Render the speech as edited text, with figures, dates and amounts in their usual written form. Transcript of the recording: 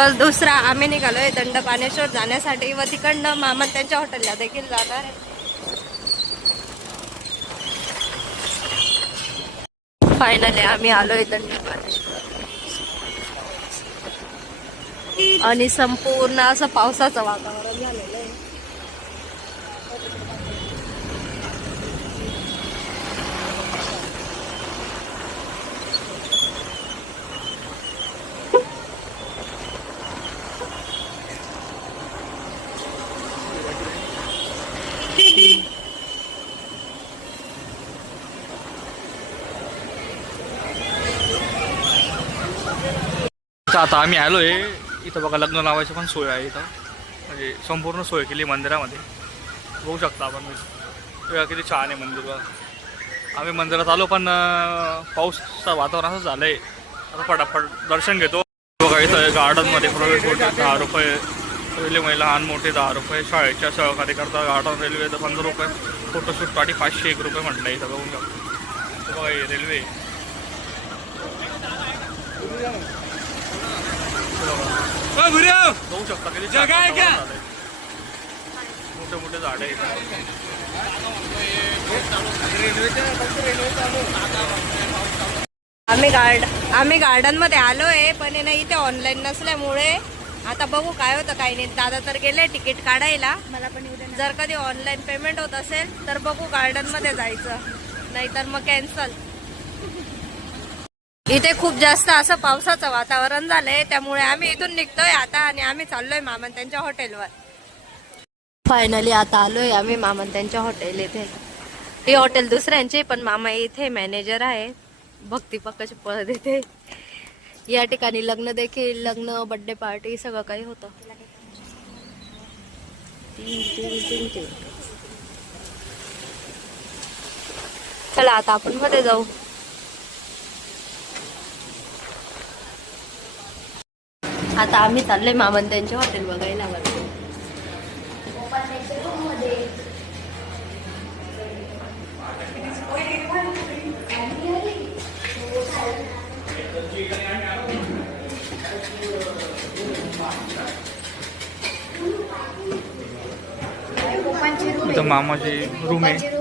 दिवस दुसरा आम्ही निघालोय दंडपाणेश्वर जाण्यासाठी व तिकडनं मामा त्यांच्या हॉटेलला देखील जाणार आहे. फायनली आम्ही आलोय दंडपाणेश्वर आणि संपूर्ण असं पावसाचं वातावरण झालेलं आहे. आता आम्ही आलोय इथं बघा, लग्न लावायची पण सोय आहे इथं, म्हणजे संपूर्ण सोय केली मंदिरामध्ये. बघू शकता आपण बघा किती छान आहे मंदिर बघा. आम्ही मंदिरात आलो पण पाऊसचं वातावरण असं झालं आहे. आता फटाफट दर्शन घेतो. बघा इथं गार्डनमध्ये प्रवेश होते 10 रुपये, पहिले महिला लहान मोठे 10 रुपये, शाळेच्या सहकारी करता गार्डन रेल्वेचं 15 रुपये, फोटोशूटसाठी 501 रुपये म्हटलं इथं. बघून घ्या बघा हे रेल्वे बघू शकता किती जगा आहे का, मोठे मोठे झाडे आहेत. आम्ही गार्डन मध्ये आलोय पण आहे ना इथे ऑनलाईन नसल्यामुळे आता बघू काय होतं काही नाही. दादा तर गेले तिकीट काढायला. मला पण जर कधी ऑनलाईन पेमेंट होत असेल तर बघू गार्डन मध्ये जायचं, नाहीतर मग कॅन्सल. इथे खूप जास्त असं पावसाचं वातावरण झालंय त्यामुळे आम्ही इथून निघतोय आता आणि आम्ही चाललोय मामन त्यांच्या हॉटेलवर. फायनली आता आलोय आम्ही मामन त्यांच्या हॉटेल. इथे हे हॉटेल दुसऱ्यांचे पण मामा इथे मॅनेजर आहे. भक्ती पक्काची पळ देते. या ठिकाणी लग्न देखील, लग्न बर्थडे पार्टी सगळं काही होतं. चला आता आपण मध्ये जाऊ. आता आम्ही चाललोय मामन त्यांचे हॉटेल बघायला. इथं मामाची रूम आहे.